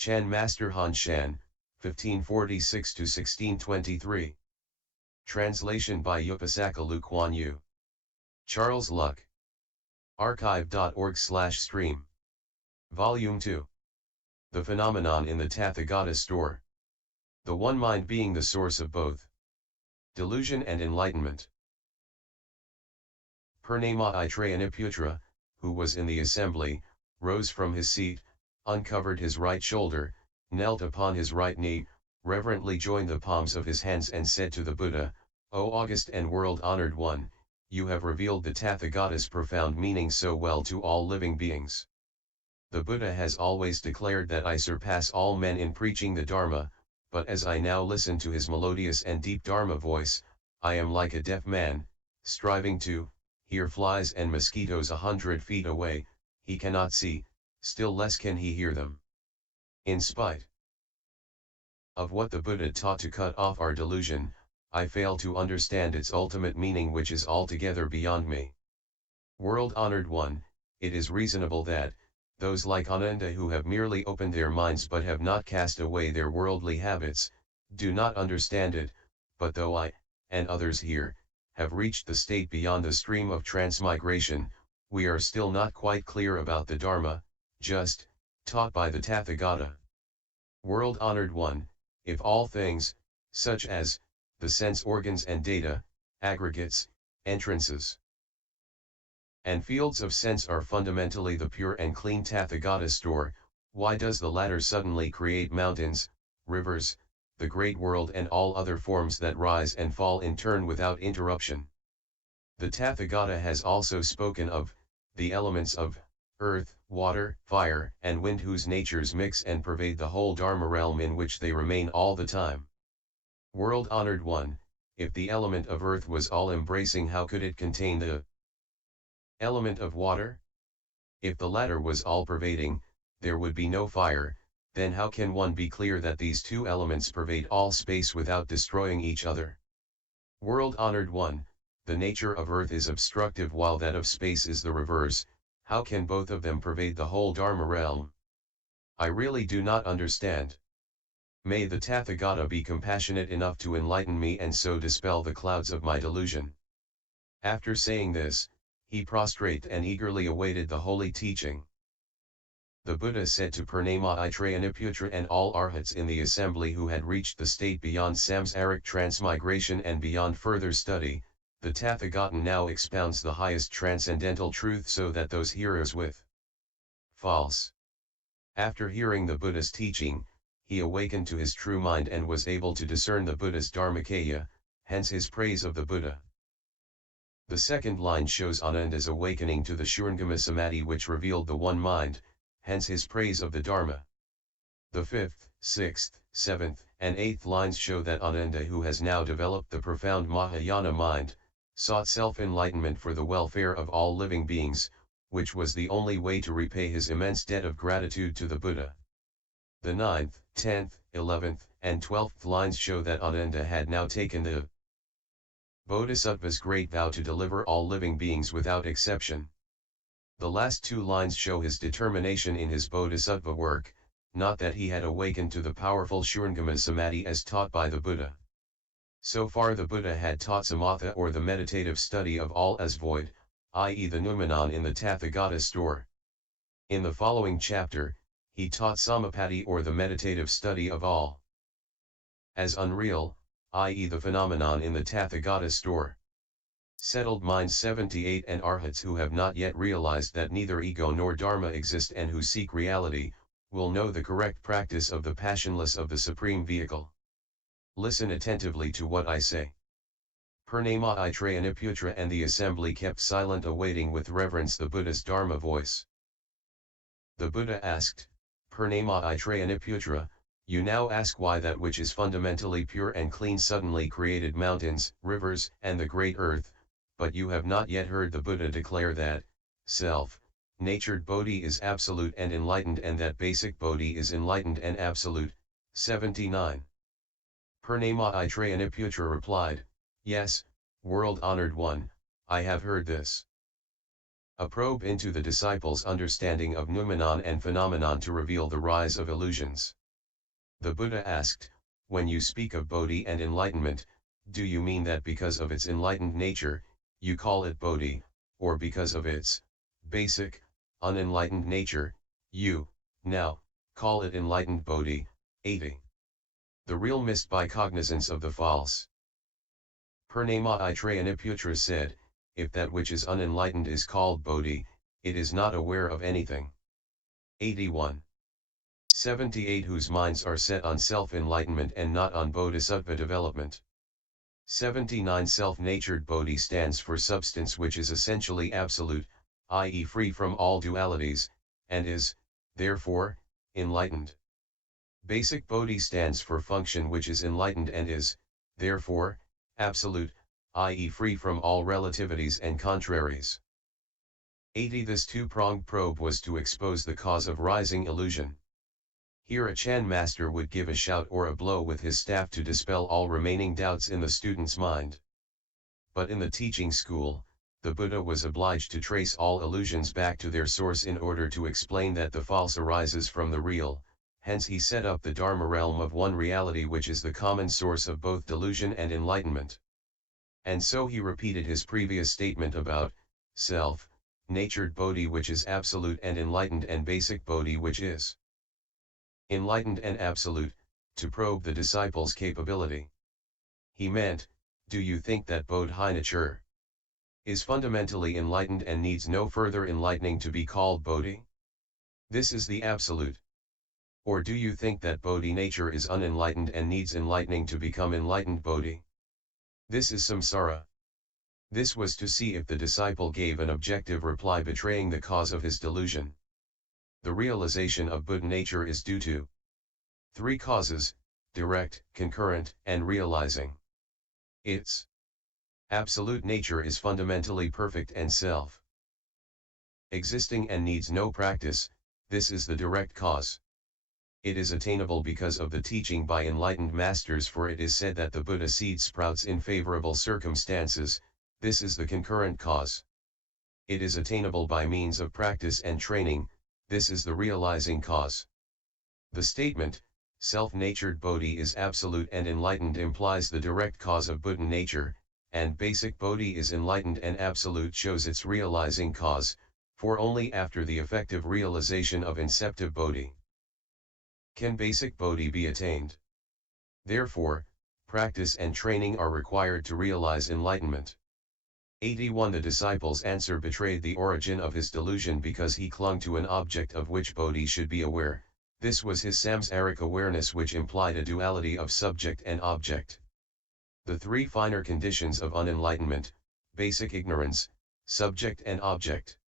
Chan Master Han Shan, 1546–1623. Translation by Upasaka Lu Kuan Yu. Charles Luck. Archive.org/stream. Volume 2. The Phenomenon in the Tathagata Store. The One Mind being the source of both delusion and enlightenment. Purnamaitrayaniputra, who was in the assembly, rose from his seat, uncovered his right shoulder, knelt upon his right knee, reverently joined the palms of his hands and said to the Buddha, "O august and world-honored one, you have revealed the Tathagata's profound meaning so well to all living beings. The Buddha has always declared that I surpass all men in preaching the Dharma, but as I now listen to his melodious and deep Dharma voice, I am like a deaf man, striving to hear flies and mosquitoes 100 feet away. He cannot see, still less can he hear them. In spite of what the Buddha taught to cut off our delusion, I fail to understand its ultimate meaning, which is altogether beyond me. World-honored one, it is reasonable that those like Ananda who have merely opened their minds but have not cast away their worldly habits, do not understand it, but though I, and others here, have reached the state beyond the stream of transmigration, we are still not quite clear about the Dharma, just taught by the Tathagata. World-honored one, if all things, such as the sense organs and data, aggregates, entrances, and fields of sense are fundamentally the pure and clean Tathagata store, why does the latter suddenly create mountains, rivers, the great world and all other forms that rise and fall in turn without interruption? The Tathagata has also spoken of the elements of earth, water, fire, and wind, whose natures mix and pervade the whole Dharma realm in which they remain all the time. World-honored one, if the element of earth was all-embracing, how could it contain the element of water? If the latter was all-pervading, there would be no fire. Then how can one be clear that these two elements pervade all space without destroying each other? World-honored one, the nature of earth is obstructive while that of space is the reverse. How can both of them pervade the whole Dharma realm? I really do not understand. May the Tathagata be compassionate enough to enlighten me and so dispel the clouds of my delusion. After saying this, he prostrated and eagerly awaited the holy teaching. The Buddha said to Purnamaitrayaniputra and all arhats in the assembly who had reached the state beyond samsaric transmigration and beyond further study, the Tathagata now expounds the highest transcendental truth so that those hearers with false. After hearing the Buddha's teaching, he awakened to his true mind and was able to discern the Buddha's Dharmakaya, hence his praise of the Buddha. The second line shows Ananda's awakening to the Shurangama Samadhi, which revealed the one mind, hence his praise of the Dharma. The fifth, sixth, seventh, and eighth lines show that Ananda, who has now developed the profound Mahayana mind, sought self-enlightenment for the welfare of all living beings, which was the only way to repay his immense debt of gratitude to the Buddha. The 9th, 10th, 11th, and 12th lines show that Ananda had now taken the Bodhisattva's great vow to deliver all living beings without exception. The last two lines show his determination in his Bodhisattva work, not that he had awakened to the powerful Shurangama Samadhi as taught by the Buddha. So far the Buddha had taught samatha, or the meditative study of all as void, i.e. the noumenon in the Tathagata store. In the following chapter, he taught samapatti, or the meditative study of all as unreal, i.e. the phenomenon in the Tathagata store. Settled minds 78 and arhats who have not yet realized that neither ego nor dharma exist and who seek reality, will know the correct practice of the passionless of the supreme vehicle. Listen attentively to what I say. Purnamaitrayaniputra and the assembly kept silent, awaiting with reverence the Buddha's Dharma voice. The Buddha asked, Purnamaitrayaniputra, you now ask why that which is fundamentally pure and clean suddenly created mountains, rivers, and the great earth, but you have not yet heard the Buddha declare that self-natured Bodhi is absolute and enlightened, and that basic Bodhi is enlightened and absolute. 79. Purnamaitrayaniputra replied, yes, world-honored one, I have heard this. A probe into the disciples' understanding of noumenon and phenomenon to reveal the rise of illusions. The Buddha asked, when you speak of Bodhi and enlightenment, do you mean that because of its enlightened nature, you call it Bodhi, or because of its basic, unenlightened nature, you, now, call it enlightened Bodhi? 80. The real missed by cognizance of the false. Purnamaitrayaniputra said, if that which is unenlightened is called Bodhi, it is not aware of anything. 81. 78 Whose minds are set on self-enlightenment and not on bodhisattva development. 79 Self-natured Bodhi stands for substance which is essentially absolute, i.e. free from all dualities, and is, therefore, enlightened. Basic Bodhi stands for function which is enlightened and is, therefore, absolute, i.e. free from all relativities and contraries. 80 This two-pronged probe was to expose the cause of rising illusion. Here a Chan master would give a shout or a blow with his staff to dispel all remaining doubts in the student's mind. But in the teaching school, the Buddha was obliged to trace all illusions back to their source in order to explain that the false arises from the real, hence he set up the Dharma realm of one reality which is the common source of both delusion and enlightenment. And so he repeated his previous statement about self-natured Bodhi which is absolute and enlightened and basic Bodhi which is enlightened and absolute, to probe the disciples' capability. He meant, do you think that Bodhi nature is fundamentally enlightened and needs no further enlightening to be called Bodhi? This is the absolute. Or do you think that Bodhi nature is unenlightened and needs enlightening to become enlightened Bodhi? This is samsara. This was to see if the disciple gave an objective reply betraying the cause of his delusion. The realization of Buddha nature is due to 3 causes, direct, concurrent, and realizing. Its absolute nature is fundamentally perfect and self-existing and needs no practice. This is the direct cause. It is attainable because of the teaching by enlightened masters, for it is said that the Buddha seed sprouts in favorable circumstances. This is the concurrent cause. It is attainable by means of practice and training. This is the realizing cause. The statement, self-natured Bodhi is absolute and enlightened, implies the direct cause of Buddha nature, and basic Bodhi is enlightened and absolute shows its realizing cause, for only after the effective realization of inceptive Bodhi can basic Bodhi be attained. Therefore, practice and training are required to realize enlightenment. 81 The disciple's answer betrayed the origin of his delusion because he clung to an object of which Bodhi should be aware. This was his samsaric awareness, which implied a duality of subject and object. The 3 finer conditions of unenlightenment: basic ignorance, subject and object.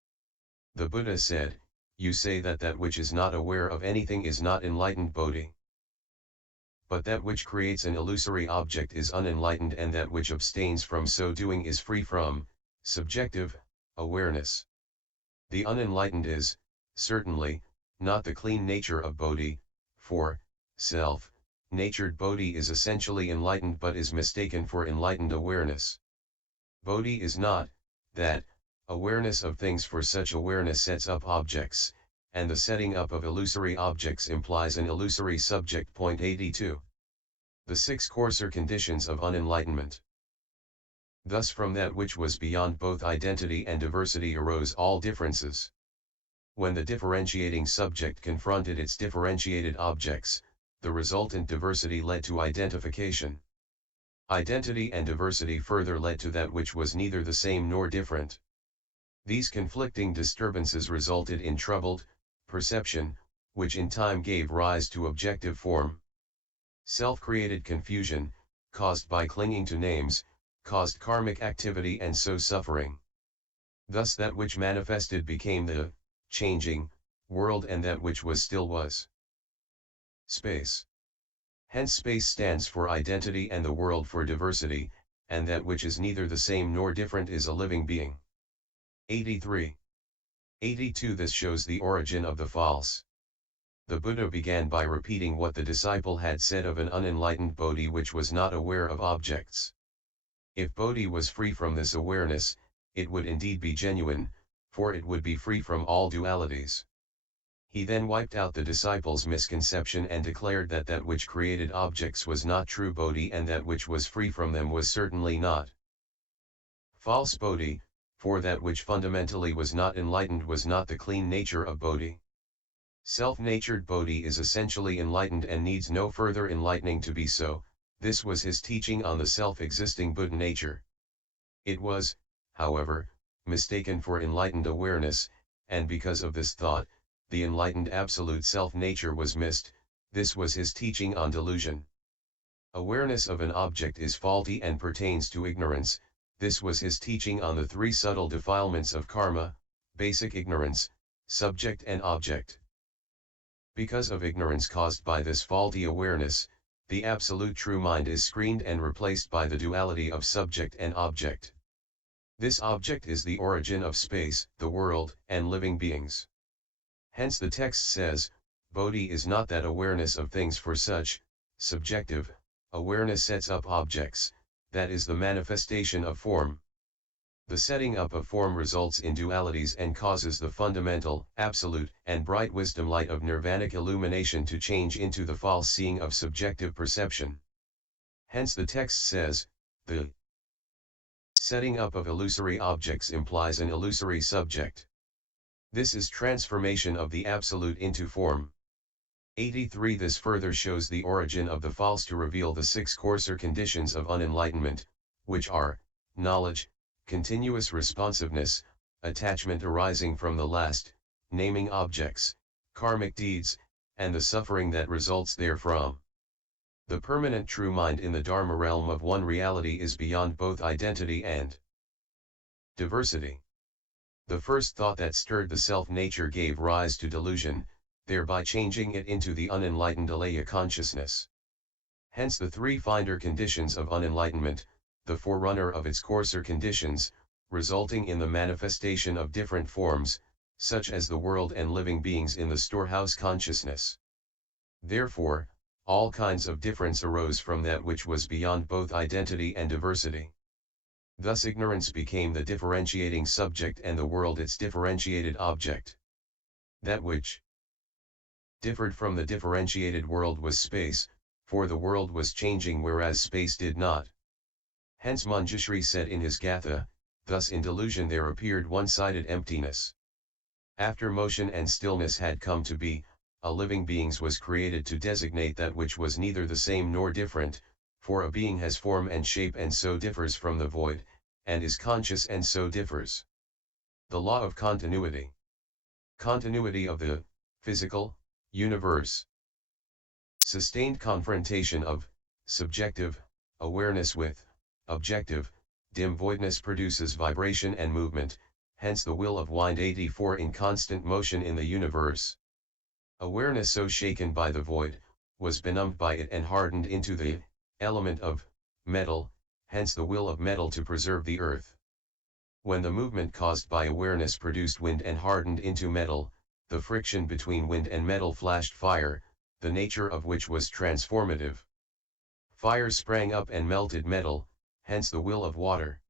The Buddha said, you say that that which is not aware of anything is not enlightened Bodhi. But that which creates an illusory object is unenlightened, and that which abstains from so doing is free from subjective awareness. The unenlightened is, certainly, not the clean nature of Bodhi, for self-natured Bodhi is essentially enlightened but is mistaken for enlightened awareness. Bodhi is not that awareness of things, for such awareness sets up objects, and the setting up of illusory objects implies an illusory subject. 82. The 6 coarser conditions of unenlightenment. Thus from that which was beyond both identity and diversity arose all differences. When the differentiating subject confronted its differentiated objects, the resultant diversity led to identification. Identity and diversity further led to that which was neither the same nor different. These conflicting disturbances resulted in troubled perception, which in time gave rise to objective form. Self-created confusion, caused by clinging to names, caused karmic activity and so suffering. Thus that which manifested became the changing world, and that which was still was space. Hence space stands for identity and the world for diversity, and that which is neither the same nor different is a living being. 83. 82 This shows the origin of the false. The Buddha began by repeating what the disciple had said of an unenlightened Bodhi which was not aware of objects. If Bodhi was free from this awareness, it would indeed be genuine, for it would be free from all dualities. He then wiped out the disciples' misconception and declared that that which created objects was not true Bodhi and that which was free from them was certainly not false Bodhi, for that which fundamentally was not enlightened was not the clean nature of Bodhi. Self-natured Bodhi is essentially enlightened and needs no further enlightening to be so. This was his teaching on the self-existing Buddha nature. It was, however, mistaken for enlightened awareness, and because of this thought, the enlightened absolute self-nature was missed. This was his teaching on delusion. Awareness of an object is faulty and pertains to ignorance. This was his teaching on the three subtle defilements of karma, basic ignorance, subject and object. Because of ignorance caused by this faulty awareness, the absolute true mind is screened and replaced by the duality of subject and object. This object is the origin of space, the world, and living beings. Hence the text says, Bodhi is not that awareness of things for such, subjective, awareness sets up objects, that is the manifestation of form. The setting up of form results in dualities and causes the fundamental, absolute, and bright wisdom light of nirvanic illumination to change into the false seeing of subjective perception. Hence the text says, the setting up of illusory objects implies an illusory subject. This is transformation of the absolute into form. 83. This further shows the origin of the false to reveal the six coarser conditions of unenlightenment, which are, knowledge, continuous responsiveness, attachment arising from the last, naming objects, karmic deeds, and the suffering that results therefrom. The permanent true mind in the Dharma realm of one reality is beyond both identity and diversity. The first thought that stirred the self-nature gave rise to delusion, thereby changing it into the unenlightened alaya consciousness. Hence the three finder conditions of unenlightenment, the forerunner of its coarser conditions, resulting in the manifestation of different forms, such as the world and living beings in the storehouse consciousness. Therefore, all kinds of difference arose from that which was beyond both identity and diversity. Thus ignorance became the differentiating subject and the world its differentiated object. That which differed from the differentiated world was space, for the world was changing whereas space did not. Hence Manjushri said in his Gatha, thus in delusion there appeared one-sided emptiness. After motion and stillness had come to be, a living beings was created to designate that which was neither the same nor different, for a being has form and shape and so differs from the void, and is conscious and so differs. The law of continuity. Continuity of the physical universe. Sustained confrontation of subjective awareness with objective dim voidness produces vibration and movement, hence the will of wind 84 in constant motion in the universe. Awareness so shaken by the void, was benumbed by it and hardened into the element of metal, hence the will of metal to preserve the earth. When the movement caused by awareness produced wind and hardened into metal, the friction between wind and metal flashed fire, the nature of which was transformative. Fire sprang up and melted metal, hence the will of water.